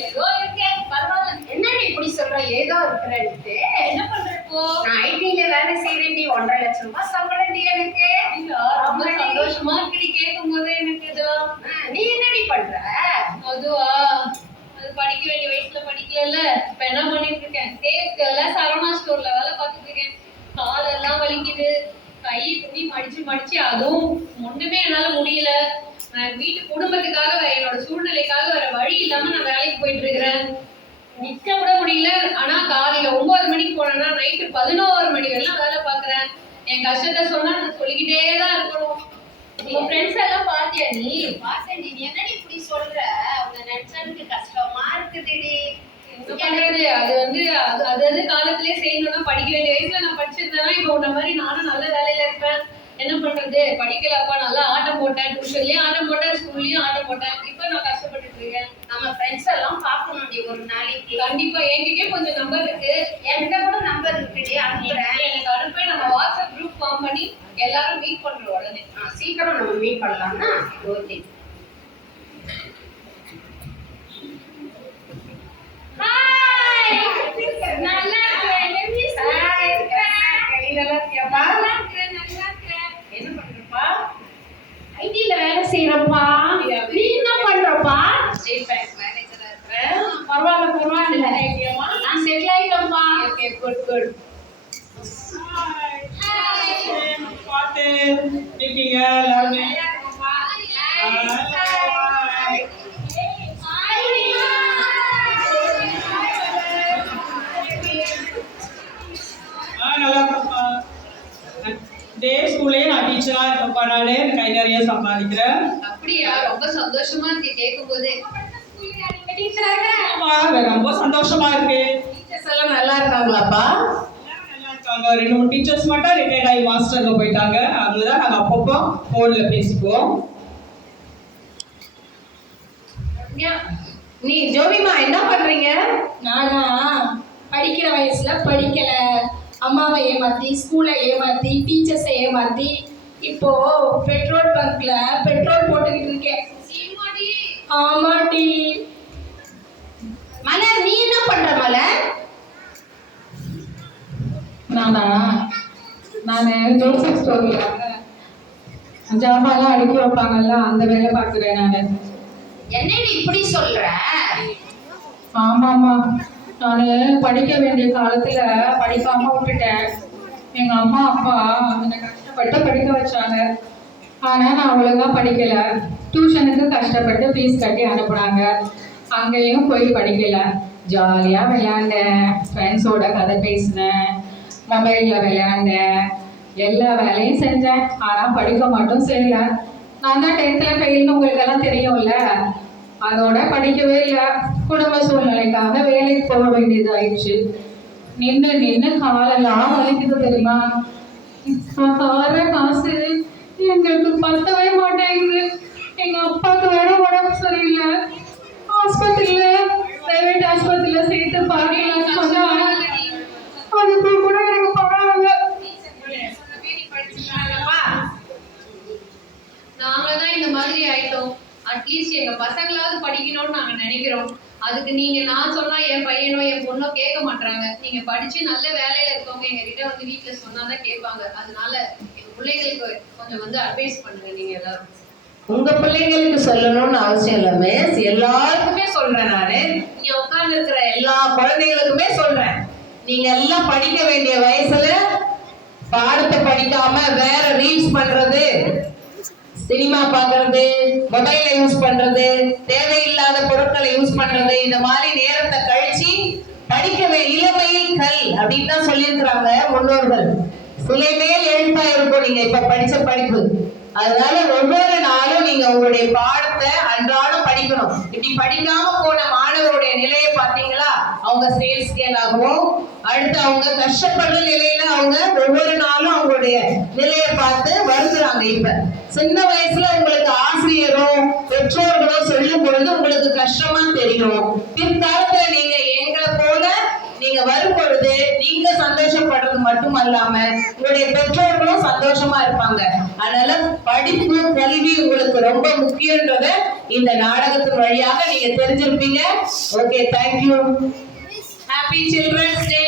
ஏதோ இருக்கேன் பரவாயில்ல. என்னடி இப்படி சொல்ற? ஏதோ இருக்கிறேன்ட்டு என்ன பண்ற இப்போ? நான் ஐடில வேலை செய்யறேன்டி ஒன்றரை லட்சம் ரூபாய் சம்பளம் எனக்கு. ரொம்ப சந்தோஷமா இருக்குடி கேட்கும் போதே எனக்கு நீ என்னடி பண்ற? அதுவா அது படிக்க வேண்டிய வயசுல படிக்கல. இப்ப என்ன பண்ணிட்டு இருக்கேன்? சேஃப்ல சரவணா ஸ்டோர்ல வேலை பார்த்துட்டு இருக்கேன். காலெல்லாம் வலிக்குது. கை துணி மடிச்சு மடிச்சு அதுவும் ஒண்ணுமே என்னால முடியல. நான் வீட்டு குடும்பத்துக்காக வேற என்னோட சூழ்நிலைக்காக வேற வழி இல்லாம நான் வேலைக்கு போயிட்டு இருக்கிறேன். நிக்க கூட முடியல. ஆனா காலையில ஒன்பது மணிக்கு போனேன்னா நைட்டு பதினோரு மணி வரையும் வேலை பாக்குறேன் என் கஷ்டத்தை சொன்னா நான் சொல்லிக்கிட்டே தான் இருக்கணும். உங்க ஃப்ரெண்ட்ஸ் எல்லாம் பாத்தியா நீ? வாசண்டி நீ? என்னடி இப்படி சொல்ற? உன்னை நினைச்சா எனக்கு கஷ்டமா இருக்குதுடி. பண்றது? அது வந்து அது அது காலத்திலே செய்யணும்னா படிக்க வேண்டிய வயசுல நான் படிச்சிருந்தேன்னா இப்போ உன்ன மாதிரி நானும் நல்ல வேலையில இருப்பேன். என்ன பண்றது? படிக்கலப்பா நல்லா ஆட்டம் போட்டேன். டியூஷன்லயும் ஆட்டம் போட்டேன் ஸ்கூல்லயும் ஆட்டம் போட்டேன். இப்போ நான் கஷ்டப்பட்டுட்டு இருக்கேன். நம்ம ஃப்ரெண்ட்ஸ் எல்லாம் பார்க்கணும்டி ஒரு நாளைக்கு. கண்டிப்பா என்கிட்டயே கொஞ்சம் நம்பர் இருக்கு. என்கிட்ட கூட நம்பர் இருக்குடி அனுப்புறேன். எனக்கு அனுப்ப நம்ம வாட்ஸ்அப் குரூப் ஃபார்ம் பண்ணி எல்லாரும் மீட் பண்றோம் உடனே. சீக்கிரம் நம்ம மீட் பண்ணலாம்னா ஓகே என்ன பண்றப்பா? ஐடில வேலை செய்யறப்பா? நீ என்ன பண்றப்பா? ஸ்டேட் பேங்க் மேனேஜரா இருக்கிறேன் பரவாயில்ல பரவாயில்ல. நான் செட்டில் ஆயிட்டேன்ப்பா. ஓகே குட் குட் இருக்கீங்க? எல்லாருமே. டே ஸ்கூல்லே நான் டீச்சரா இருக்கப்பா நானு. கை நிறைய சம்பாதிக்கிறேன் அப்படியா? ரொம்ப சந்தோஷமா இருக்கு கேட்கும் போதே ரொம்ப சந்தோஷமா இருக்கு. டீச்சர்ஸ் எல்லாம் நல்லா இருக்காங்களாப்பா? இருக்காங்க ரெண்டு மூணு டீச்சர்ஸ் மட்டும் ரிட்டையர்ட் ஆகி மாஸ்டர்ல போயிட்டாங்க. அதுதான் நாங்க அப்பப்போ போன்ல பேசிக்குவோம். நீ ஜோபிமா என்ன பண்றீங்க? நானா படிக்கிற வயசுல படிக்கல. அம்மாவை ஏமாத்தி ஸ்கூலை ஏமாத்தி டீச்சர்ஸை ஏமாத்தி இப்போ பெட்ரோல் பங்க்ல பெட்ரோல் போட்டுக்கிட்டு இருக்கேன். ஆமாடி மலர் நீ என்ன பண்ற மலர் நானா? நான் ஜோசப் ஸ்டோரியில் ஜாமான்லாம் அடுக்கி வைப்பாங்கல்ல அந்த வேலை பார்க்குறேன் நான். என்னடி இப்படி சொல்ற? ஆமாம்மா. நான் படிக்க வேண்டிய காலத்துல படிக்காம விட்டுட்டேன். எங்க அம்மா அப்பா என்னை கஷ்டப்பட்டு படிக்க வச்சாங்க. ஆனா நான் ஒழுங்கா படிக்கல. டியூஷனுக்கு கஷ்டப்பட்டு ஃபீஸ் கட்டி அனுப்புனாங்க. அங்கேயும் போய் படிக்கல. ஜாலியா விளையாண்டேன். ஃப்ரெண்ட்ஸோட கதை பேசினேன். மொபைல்ல விளையாண்டேன் எல்லா வேலையும் செஞ்சேன். ஆனால் படிக்க மட்டும் செய்யல. நான் தான் டென்த்தில் ஃபெயில்னு உங்களுக்கு எல்லாம் தெரியும்ல? அதோட படிக்கவே இல்லை. குடும்ப சூழ்நிலைக்காக வேலைக்கு போக வேண்டியதாயிடுச்சு. நின்று நின்று காலெல்லாம் வலிக்குது தெரியுமா? நான் காசு எங்களுக்கு பத்தவே மாட்டேங்குது. எங்கள் அப்பா மாதிரி ஆயிட்டோம். அட்லீஸ்ட் எங்க பசங்களாவது படிக்கணும்னு நாங்க நினைக்கிறோம். அதுக்கு நீங்க நான் சொன்னா என் பையனோ என் பொண்ணோ கேட்க மாட்டாங்க நீங்க படிச்சு நல்ல வேலையில இருக்கவங்க எங்க கிட்ட வந்து வீட்டுல சொன்னாதான் கேட்பாங்க. அதனால எங்க பிள்ளைங்களுக்கு கொஞ்சம் வந்து அட்வைஸ் பண்ணுங்க நீங்க எல்லாரும். உங்க பிள்ளைங்களுக்கு சொல்லணும்னு அவசியம் இல்லாமே எல்லாருக்குமே சொல்றேன் நானு. இங்க உட்கார்ந்து இருக்கிற எல்லா குழந்தைகளுக்குமே சொல்றேன். நீங்க எல்லாம் படிக்க வேண்டிய வயசுல பாடத்தை படிக்காம வேற ரீல்ஸ் பண்றது சினிமா பாக்குறது மொபைல யூஸ் பண்றது தேவையில்லாத பொருட்களை யூஸ் பண்றது இந்த மாதிரி நேரத்தை கழிச்சு படிக்கவே இளமையில் கல் அப்படின்னு தான் சொல்லியிருக்கிறாங்க முன்னோர்கள். சிலை மேல் எழுத்தா இருக்கும் நீங்க இப்ப படிச்ச படிப்பு. அதனால ஒவ்வொரு நாளும் நீங்க உங்களுடைய பாடத்தை அன்றாடம் படிக்கணும். இப்படி படிக்காம போன மாணவருடைய நிலையை பாத்தீங்களா அவங்க சேல் ஸ்கேல் ஆகும் அடுத்து அவங்க கஷ்டப்படுற நிலையில அவங்க ஒவ்வொரு நாளும் அவங்களுடைய நிலையை பார்த்து வருந்துறாங்க இப்ப. சின்ன வயசுல உங்களுக்கு ஆசிரியரோ பெற்றோர்களோ சொல்லும் பொழுது உங்களுக்கு கஷ்டமா தெரியும். பிற்காலத்துல நீங்க நீங்க வரும் பொழுது நீங்க சந்தோஷப்படுறது மட்டும் அல்லாம உங்களுடைய பெற்றோர்களும் சந்தோஷமா இருப்பாங்க. அதனால படிப்பு கல்வி உங்களுக்கு ரொம்ப முக்கியன்றத இந்த நாடகத்தின் வழியாக நீங்க தெரிஞ்சிருப்பீங்க. Okay thank you happy children's day